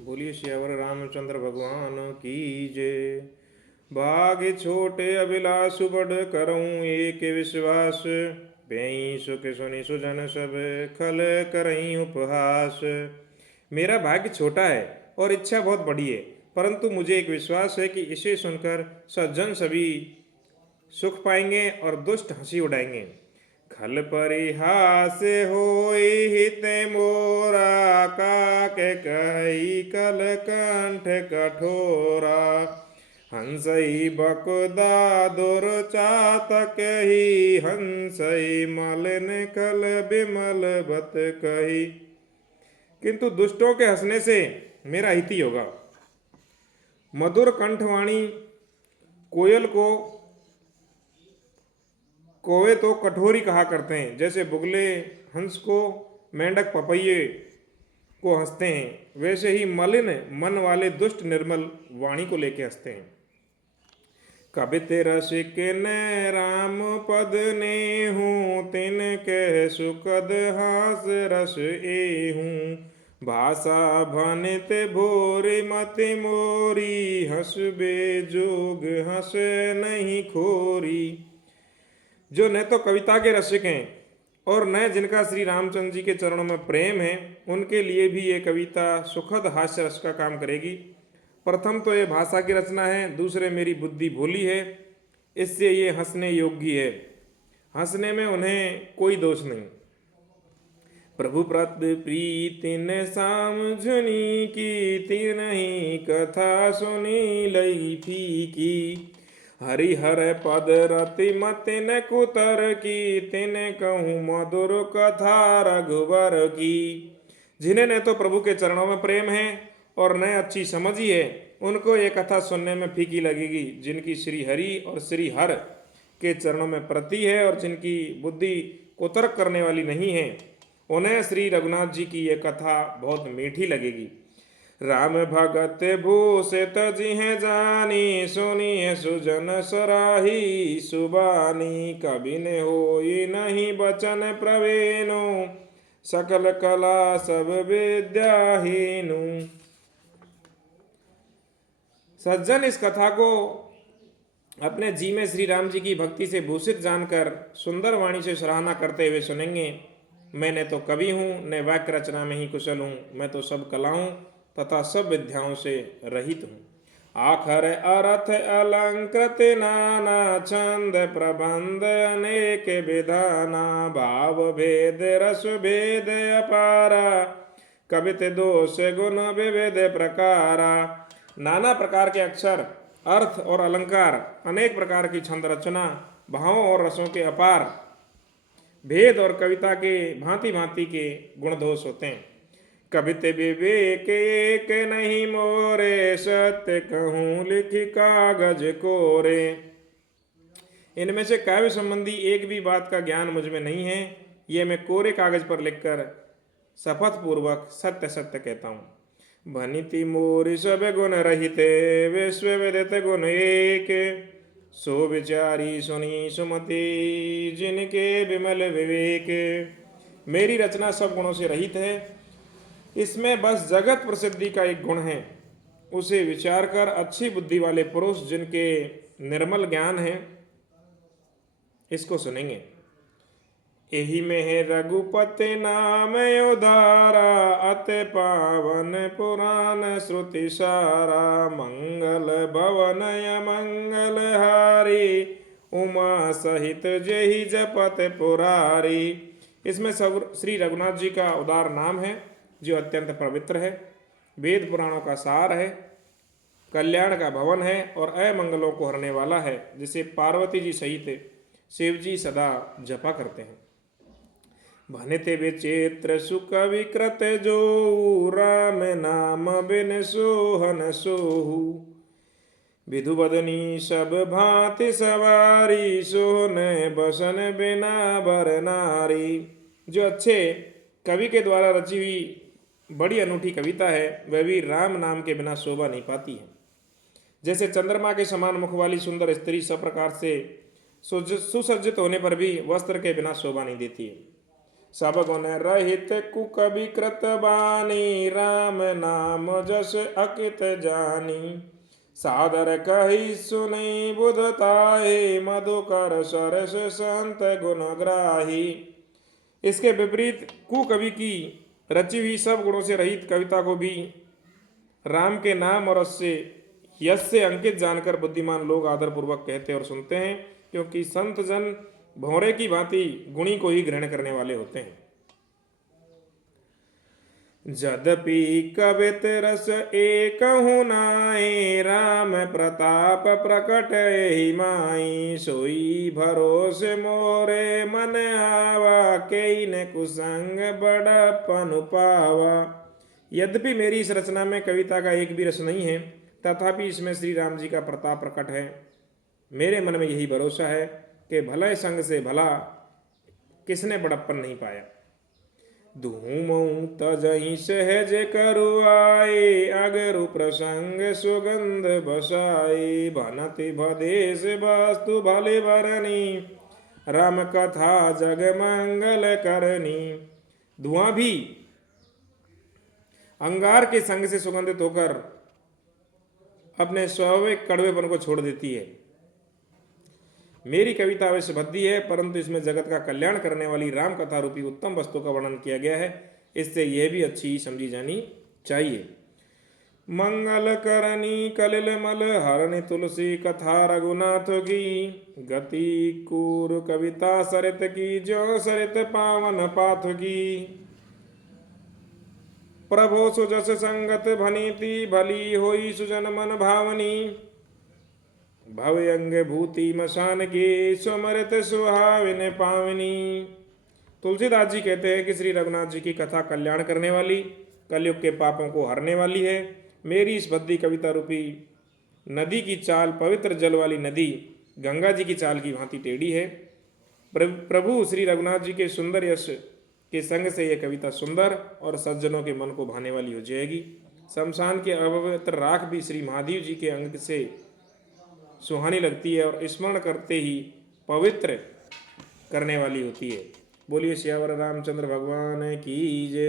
बोलिए श्यावर रामचंद्र भगवान की जय। भाग छोटे अभिलाष बड़ करऊं एक विश्वास, पेई सुख सुनि सुजन सब खल करई उपहास। मेरा भाग्य छोटा है और इच्छा बहुत बड़ी है, परंतु मुझे एक विश्वास है कि इसे सुनकर सज्जन सभी सुख पाएंगे और दुष्ट हंसी उड़ाएंगे। खल परिहास होई हित मोरा, काके कही कल कंठ कठोरा। हंसई बकुदा दुर्चातक ही, हंसई मलिन कल बिमल बत कही। किंतु दुष्टों के हंसने से मेरा हित ही होगा। मधुर कंठवाणी कोयल को कौवे तो कठोरी कहा करते हैं, जैसे बुगले हंस को मेंढक पपैये को हंसते हैं, वैसे ही मलिन मन वाले दुष्ट निर्मल वाणी को लेके हंसते हैं। कबित रसिक ने राम पद ने हूँ, तिन कह सुखद हास रस ए हूँ। भाषा भनित भोरी मति मोरी, हंस बेजोग हंस नहीं खोरी। जो न तो कविता के रसिक हैं और न जिनका श्री रामचंद्र जी के चरणों में प्रेम है, उनके लिए भी ये कविता सुखद हास्य रस का काम करेगी। प्रथम तो ये भाषा की रचना है, दूसरे मेरी बुद्धि भोली है, इससे ये हंसने योग्य है। हंसने में उन्हें कोई दोष नहीं। प्रभु प्रत प्रीति न सामझनी की, तिनहि कथा सुनी लई फीकी। हरिहर पद रति मति न कुतर की, तिन कहूँ मधुर कथा रघुवर की। जिन्हें न तो प्रभु के चरणों में प्रेम है और न अच्छी समझ ही है, उनको ये कथा सुनने में फीकी लगेगी। जिनकी श्री हरि और श्री हर के चरणों में प्रति है और जिनकी बुद्धि कुतर्क करने वाली नहीं है, उन्हें श्री रघुनाथ जी की ये कथा बहुत मीठी लगेगी। राम भगत भूषित जिह जानी, सुनिए सुजन सराही सुबानी। कवि ने होई नहीं बचन प्रवीणु, सकल कला सब विद्याहीनु। सज्जन इस कथा को अपने जी में श्री राम जी की भक्ति से भूषित जानकर सुंदर वाणी से सराहना करते हुए सुनेंगे। मैंने तो कवि हूँ, न वाक्य रचना में ही कुशल हूँ, मैं तो सब कलाओं तथा सब विद्याओं से रहित हूँ। आखर अर्थ अलंकृत नाना, छंद प्रबंध अनेक विधाना। भाव भेद रस भेद अपारा, कवित दोष गुण विविध प्रकारा। नाना प्रकार के अक्षर, अर्थ और अलंकार, अनेक प्रकार की छंद रचना, भावों और रसों के अपार भेद और कविता के भांति भांति के गुण दोष होते हैं। कवित विवेक एक नहीं मोरे, सत्य कहूँ लिख कागज कोरे। इनमें से काव्य संबंधी एक भी बात का ज्ञान मुझ में नहीं है, ये मैं कोरे कागज पर लिखकर शपथ पूर्वक सत्य सत्य कहता हूँ। भनिति मोरि सब गुण रहिते, विश्व विदित गुण एक। सो विचारी सुनी सुमति, जिनके विमल विवेक। मेरी रचना सब गुणों से रहित है, इसमें बस जगत प्रसिद्धि का एक गुण है। उसे विचार कर अच्छी बुद्धि वाले पुरुष जिनके निर्मल ज्ञान है, इसको सुनेंगे। यही में है रघुपति नाम उदारा, अति पावन पुराण श्रुति सारा। मंगल भवन मंगल हारी, उमा सहित जही जपत पुरारी। इसमें सब श्री रघुनाथ जी का उदार नाम है, जो अत्यंत पवित्र है, वेद पुराणों का सार है, कल्याण का भवन है और अमंगलों को हरने वाला है, जिसे पार्वती जी सहित शिव जी सदा जपा करते हैं। भनिते विचित्र सुख विकृत जो, राम नाम बिन सोहन सोहू। विधु बदनी सब भांति सवारी, सोहन बसन बिना बर नारी। जो अच्छे कवि के द्वारा रची हुई बड़ी अनूठी कविता है, वह भी राम नाम के बिना शोभा नहीं पाती है। जैसे चंद्रमा के समान मुख वाली सुंदर स्त्री सब प्रकार से सुसज्जित होने पर भी वस्त्र के बिना शोभा नहीं देती है, सब गुण रहित कुकवि कृत बानी, राम नाम जस अकित जानी। सादर कही सुनी बुधताहि, मधुकर सरस संत गुण ग्राही। इसके विपरीत कुकवि की रची हुई सब गुणों से रहित कविता को भी राम के नाम और यश से अंकित जानकर बुद्धिमान लोग आदरपूर्वक कहते और सुनते हैं, क्योंकि संत जन भौरे की भांति गुणी को ही ग्रहण करने वाले होते हैं। यद्यपि कवित रस एकहु नाई, राम प्रताप प्रकट एहि माई। सोई भरोस मोरे मन आवा, केई न कुसंग बड़पन पावा। यद्यपि मेरी इस रचना में कविता का एक भी रस नहीं है, तथापि इसमें श्री राम जी का प्रताप प्रकट है। मेरे मन में यही भरोसा है कि भले संग से भला किसने बड़प्पन नहीं पाया। धूमऊ तजहि सहज करुआए, अगरु प्रसंग सुगंध बसाए। भनति भदेश वस्तु भले बरनी, राम कथा जग मंगल करनी। धुआं भी अंगार के संग से सुगंधित होकर अपने स्वाभाविक कड़वेपन को छोड़ देती है। मेरी कविता अवश्य भद्दी है, परंतु इसमें जगत का कल्याण करने वाली राम कथा रूपी उत्तम वस्तु का वर्णन किया गया है, इससे यह भी अच्छी समझी जानी चाहिए। मंगल करनी कलिल मल हरनि, तुलसी कथा रघुनाथ की। गति कूर कविता सरित की, जो सरित पावन पाथ की। प्रभो सुजस संगत भनीति, भली होई सुजन मन भावनी। भव्यंग भूति मशान की, सुमरित सुहाविन पावनी। तुलसीदास जी कहते हैं कि श्री रघुनाथ जी की कथा कल्याण करने वाली, कलयुग के पापों को हरने वाली है। मेरी इस भद्दी कविता रूपी नदी की चाल पवित्र जल वाली नदी गंगा जी की चाल की भांति टेढ़ी है। प्रभु श्री रघुनाथ जी के सुंदर यश के संग से यह कविता सुंदर और सज्जनों के मन को भाने वाली हो जाएगी। शमशान के अपवित्र राख भी श्री महादेव जी के अंग से सुहानी लगती है और स्मरण करते ही पवित्र करने वाली होती है। बोलिए सियावर रामचंद्र भगवान की जय।